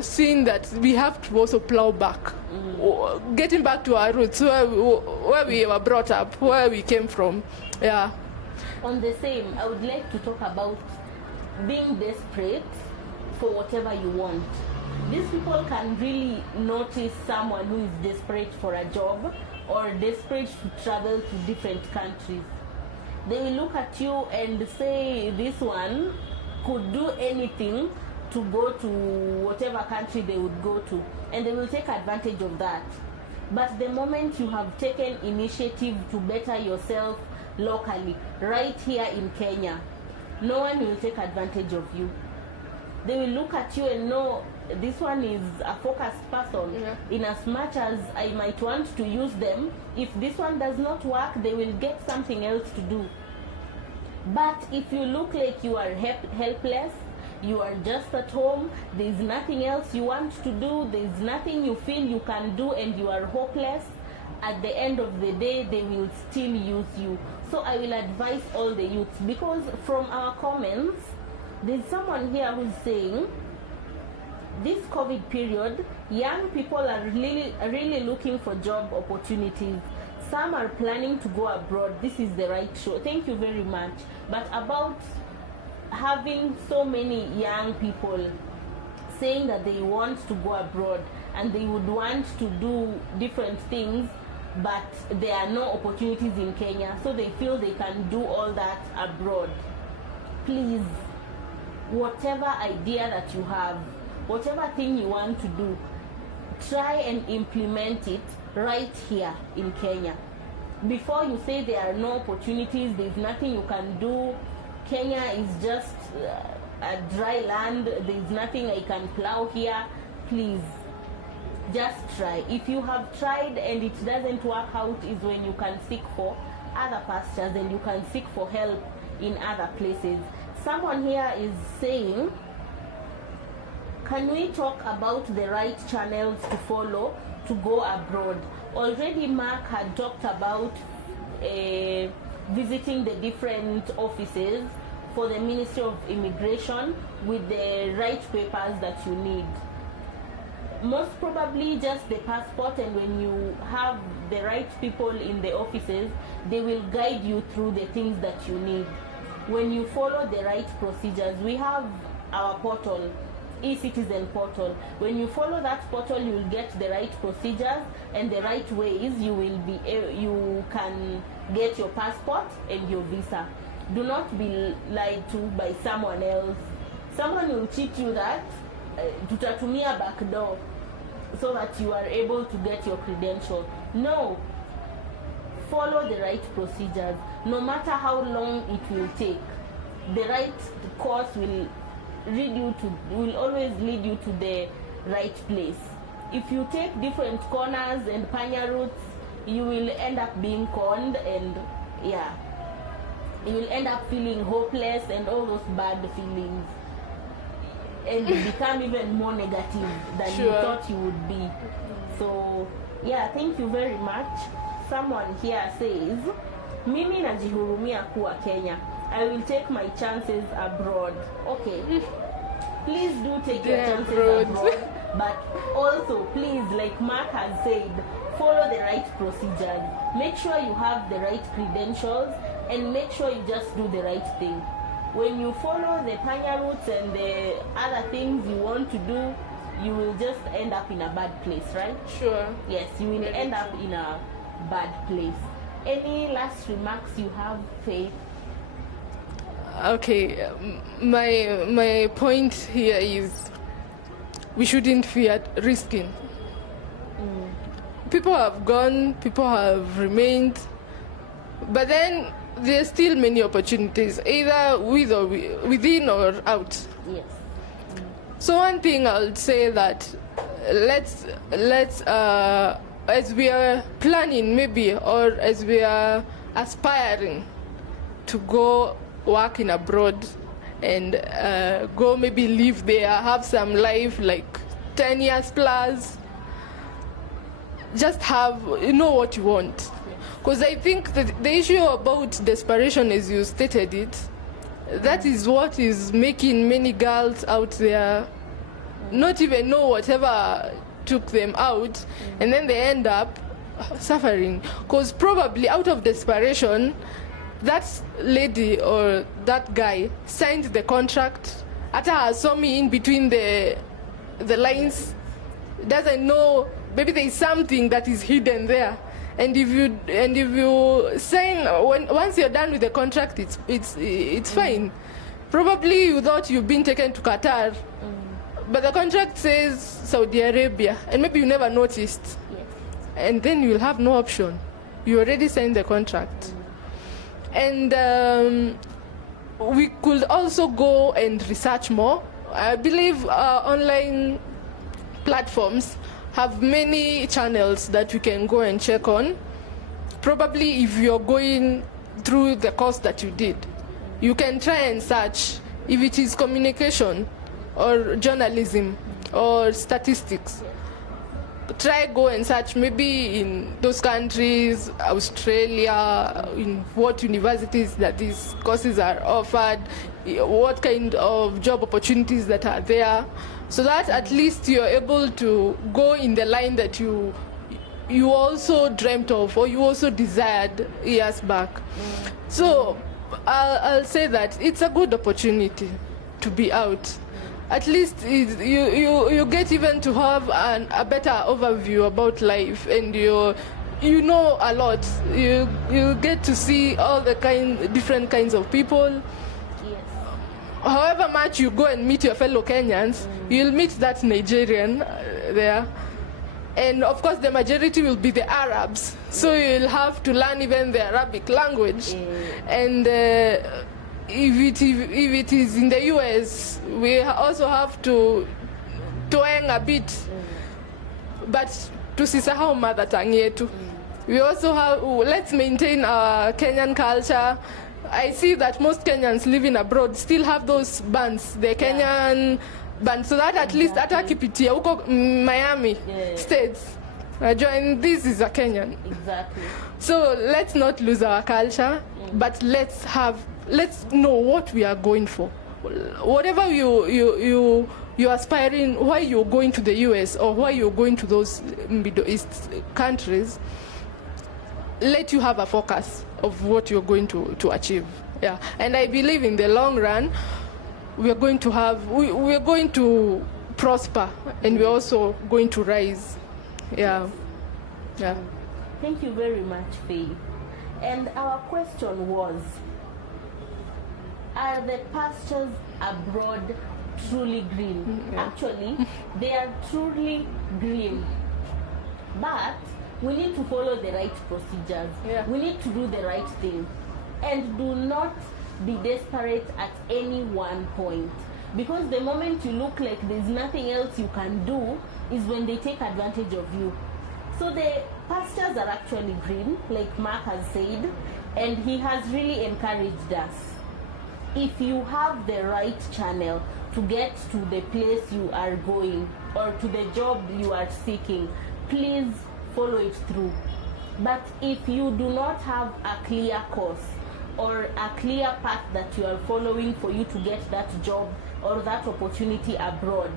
seeing that we have to also plow back, getting back to our roots, where we were brought up, where we came from. Yeah. On the same, I would like to talk about being desperate for whatever you want. These people can really notice someone who is desperate for a job or desperate to travel to different countries. They will look at you and say this one could do anything to go to whatever country they would go to, and they will take advantage of that. But the moment you have taken initiative to better yourself locally, right here in Kenya, no one will take advantage of you. They will look at you and know this one is a focused person. In as much as I might want to use them, if this one does not work, they will get something else to do. But if you look like you are helpless, you are just at home, there is nothing else you want to do, there is nothing you feel you can do, and you are hopeless, at the end of the day, they will still use you. So I will advise all the youths, because from our comments, there's someone here who's saying, this COVID period, young people are really looking for job opportunities. Some are planning to go abroad. This is the right show. Thank you very much. But about having so many young people saying that they want to go abroad and they would want to do different things, but there are no opportunities in Kenya, so they feel they can do all that abroad. Please, whatever idea that you have, whatever thing you want to do, try and implement it right here in Kenya. Before you say there are no opportunities, there's nothing you can do, Kenya is just a dry land, there's nothing I can plow here, please, just try. If you have tried and it doesn't work out, is when you can seek for other pastures and you can seek for help in other places. Someone here is saying, can we talk about the right channels to follow to go abroad? Already Mark had talked about visiting the different offices for the Ministry of Immigration with the right papers that you need. Most probably just the passport, and when you have the right people in the offices, they will guide you through the things that you need. When you follow the right procedures, we have our portal, e-citizen portal. When you follow that portal, you will get the right procedures and the right ways you can get your passport and your visa. Do not be lied to by someone else. Someone will cheat you that tutatumia backdoor so that you are able to get your credential. No, follow the right procedures. No matter how long it will take, the right course will always lead you to the right place. If you take different corners and panya routes, you will end up being conned, and you will end up feeling hopeless and all those bad feelings, and become even more negative than you thought you would be. So thank you very much. Someone here says, mimi najihurumia kuwa Kenya, I will take my chances abroad. Okay, please do take your chances abroad, but also please, like Mark has said, follow the right procedures. Make sure you have the right credentials, and make sure you just do the right thing. When you follow the panya routes and the other things you want to do, you will just end up in a bad place, right? Sure. Yes, you will end up in a bad place. Any last remarks you have, Faith? Okay, my point here is we shouldn't fear risking. People have gone, people have remained, but then there's still many opportunities, either within or out. Yes. So one thing I would say that let's as we are planning maybe, or as we are aspiring to go work in abroad and go maybe live there, have some life like 10 years plus, just have, what you want. Because I think that the issue about desperation, as you stated it, that is what is making many girls out there not even know whatever took them out, and then they end up suffering. Because probably out of desperation, that lady or that guy signed the contract. Ata saw me in between the lines, doesn't know, maybe there is something that is hidden there. And if you sign, once you're done with the contract, it's fine. Probably you thought you've been taken to Qatar, but the contract says Saudi Arabia, and maybe you never noticed. Yes. And then you'll have no option. You already signed the contract. And we could also go and research more. I believe online platforms have many channels that you can go and check on. Probably if you're going through the course that you did, you can try and search if it is communication or journalism or statistics. Try go and search maybe in those countries, Australia, in what universities that these courses are offered, what kind of job opportunities that are there, so that at least you're able to go in the line that you also dreamt of or you also desired years back. So I'll say that it's a good opportunity to be out. At least you get even to have a better overview about life, and you know a lot. You get to see all the different kinds of people. Yes. However much you go and meet your fellow Kenyans, you'll meet that Nigerian there. And of course the majority will be the Arabs. So you'll have to learn even the Arabic language. And if it is in the US, we also have to twang a bit. But tusisahau mother tongue yetu. We also have, let's maintain our Kenyan culture. I see that most Kenyans living abroad still have those bands, the Kenyan band, so that at least hata kipitia huko Miami States, and this is a Kenyan. Exactly. So let's not lose our culture, but let's know what we are going for. Whatever you aspiring, why you're going to the US or why you're going to those Middle East countries, let you have a focus of what you're going to achieve. Yeah, and I believe in the long run we are going to prosper, and we're also going to rise. Yeah. Thank you very much, Faith. And our question was, are the pastures abroad truly green? Actually, they are truly green, but we need to follow the right procedures. We need to do the right thing, and do not be desperate at any one point, because the moment you look like there's nothing else you can do is when they take advantage of you. So the pastures are actually green, like Mark has said, and he has really encouraged us. If you have the right channel to get to the place you are going or to the job you are seeking, please follow it through. But if you do not have a clear course or a clear path that you are following for you to get that job or that opportunity abroad,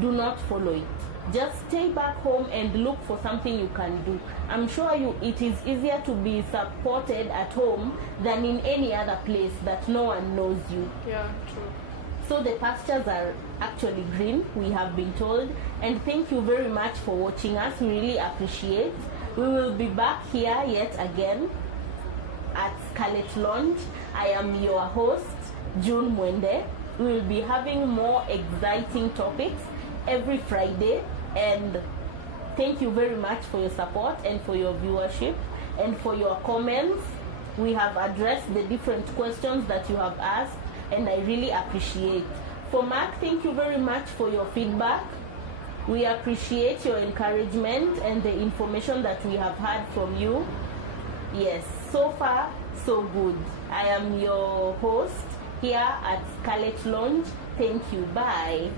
do not follow it. Just stay back home and look for something you can do. I'm sure it is easier to be supported at home than in any other place that no one knows you. Yeah, true. So the pastures are actually green, we have been told. And thank you very much for watching us. We really appreciate. We will be back here yet again at Scarlet Lounge. I am your host, June Mwende. We will be having more exciting topics every Friday, and thank you very much for your support and for your viewership and for your comments. We have addressed the different questions that you have asked, and I really appreciate. For Mark, thank you very much for your feedback. We appreciate your encouragement and the information that we have had from you. Yes, so far, so good. I am your host here at Scarlet Lounge. Thank you. Bye.